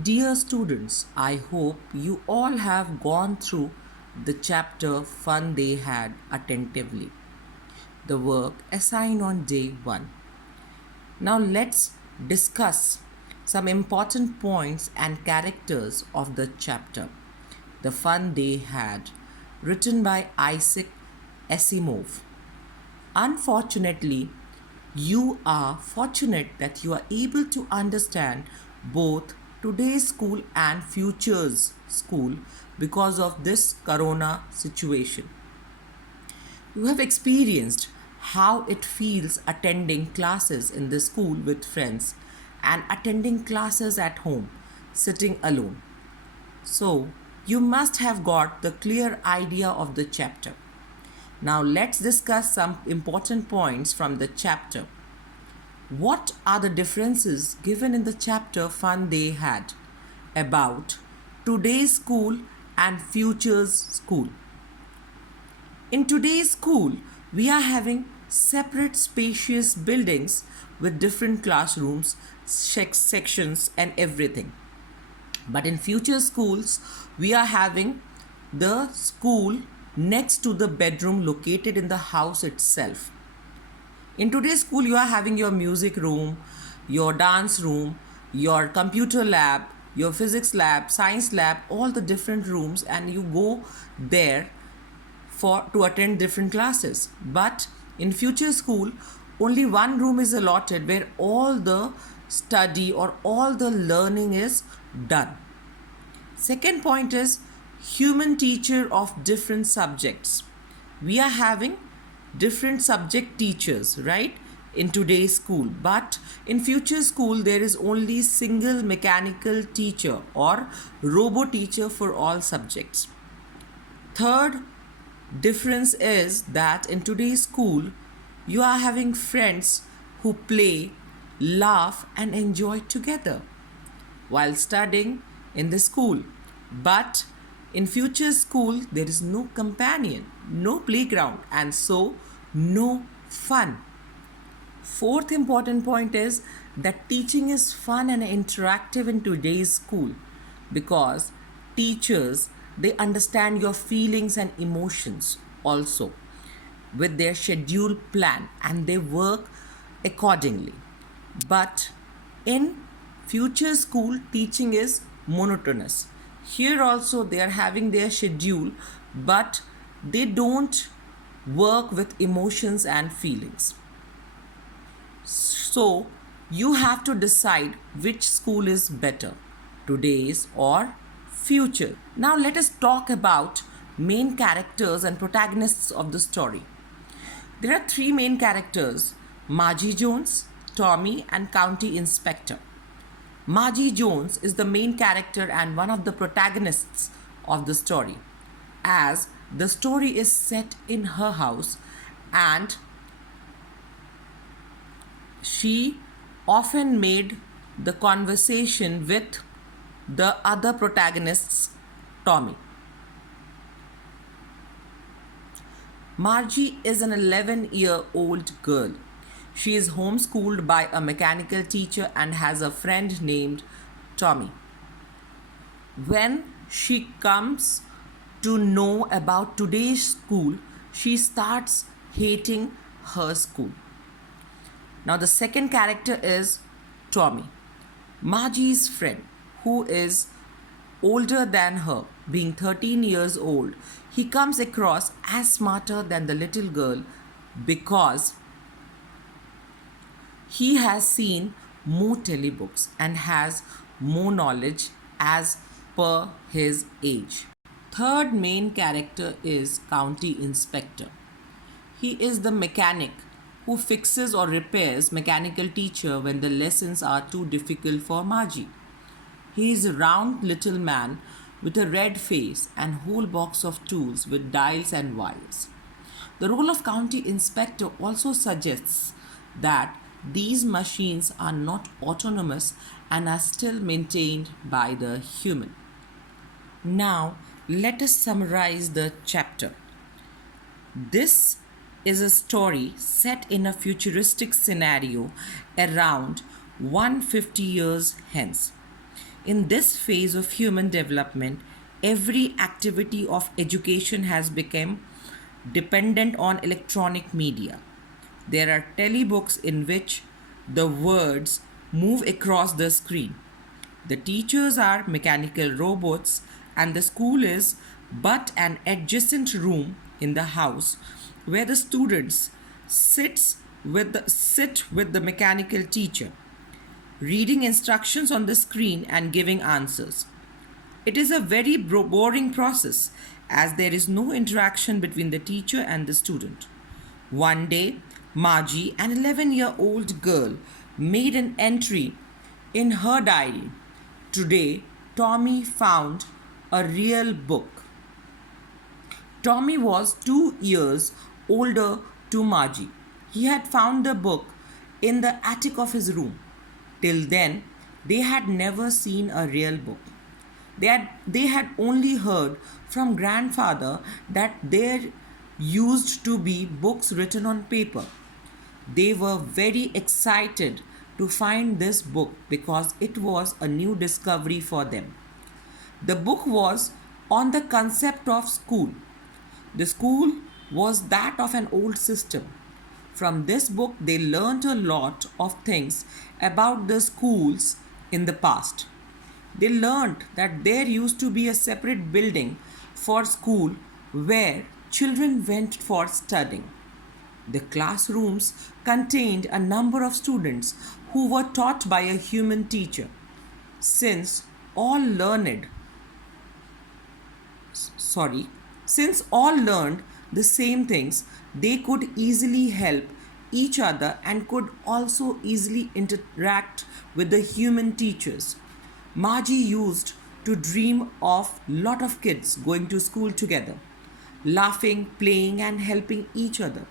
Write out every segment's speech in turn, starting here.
Dear students, I hope you all have gone through the chapter Fun They Had attentively, the work assigned on day 1. Now let's discuss some important points and characters of the chapter, The Fun They Had, written by Isaac Asimov. Unfortunately, you are fortunate that you are able to understand both today's school and future's school because of this corona situation. You have experienced how it feels attending classes in the school with friends and attending classes at home, sitting alone. So, you must have got the clear idea of the chapter. Now, let's discuss some important points from the chapter. What are the differences given in the chapter Fun They Had about today's school and future's school? In today's school, we are having separate spacious buildings with different classrooms, sections, and everything. But in future schools, we are having the school next to the bedroom located in the house itself. In today's school, you are having your music room, your dance room, your computer lab, your physics lab, science lab, all the different rooms, and you go there to attend different classes. But in future school, only one room is allotted where all the study or all the learning is done. Second point is human teacher of different subjects. We are having different subject teachers, right, in today's school, but in future school there is only single mechanical teacher or robo teacher for all subjects. Third difference is that in today's school you are having friends who play, laugh and enjoy together while studying in the school. But in future school, there is no companion, no playground, and so no fun. Fourth important point is that teaching is fun and interactive in today's school because teachers, they understand your feelings and emotions also with their schedule plan and they work accordingly. But in future school, teaching is monotonous. Here also they are having their schedule, but they don't work with emotions and feelings. So you have to decide which school is better, today's or future. Now let us talk about main characters and protagonists of the story. There are three main characters: Margie Jones, Tommy, and County Inspector. Margie Jones is the main character and one of the protagonists of the story, as the story is set in her house and she often made the conversation with the other protagonists, Tommy. Margie is an 11-year-old girl. She is homeschooled by a mechanical teacher and has a friend named Tommy. When she comes to know about today's school, she starts hating her school. Now, the second character is Tommy, Margie's friend, who is older than her, being 13 years old. He comes across as smarter than the little girl because he has seen more telebooks and has more knowledge as per his age. Third main character is County Inspector. He is the mechanic who fixes or repairs mechanical teacher when the lessons are too difficult for Margie. He is a round little man with a red face and whole box of tools with dials and wires. The role of County Inspector also suggests that these machines are not autonomous and are still maintained by the human. Now, let us summarize the chapter. This is a story set in a futuristic scenario around 150 years hence. In this phase of human development, every activity of education has become dependent on electronic media. There are telebooks in which the words move across the screen. The teachers are mechanical robots, and the school is but an adjacent room in the house where the students sit with the mechanical teacher, reading instructions on the screen and giving answers. It is a very boring process as there is no interaction between the teacher and the student. One day, Margie, an 11-year-old girl, made an entry in her diary. Today, Tommy found a real book. Tommy was 2 years older to Margie. He had found the book in the attic of his room. Till then, they had never seen a real book. They had only heard from grandfather that there used to be books written on paper. They were very excited to find this book because it was a new discovery for them. The book was on the concept of school. The school was that of an old system. From this book, they learned a lot of things about the schools in the past. They learned that there used to be a separate building for school where children went for studying. The classrooms contained a number of students who were taught by a human teacher. Since all learned, sorry, since all learned the same things, they could easily help each other and could also easily interact with the human teachers. Margie used to dream of lot of kids going to school together, laughing, playing and helping each other.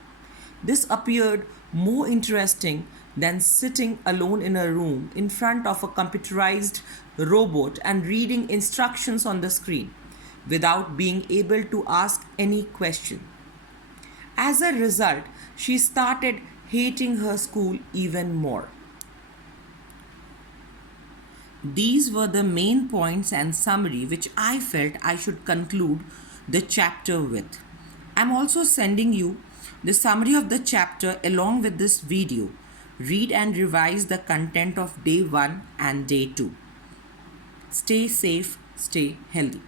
This appeared more interesting than sitting alone in a room in front of a computerized robot and reading instructions on the screen without being able to ask any question. As a result, she started hating her school even more. These were the main points and summary which I felt I should conclude the chapter with. I'm also sending you the summary of the chapter along with this video. Read and revise the content of day 1 and day 2. Stay safe, stay healthy.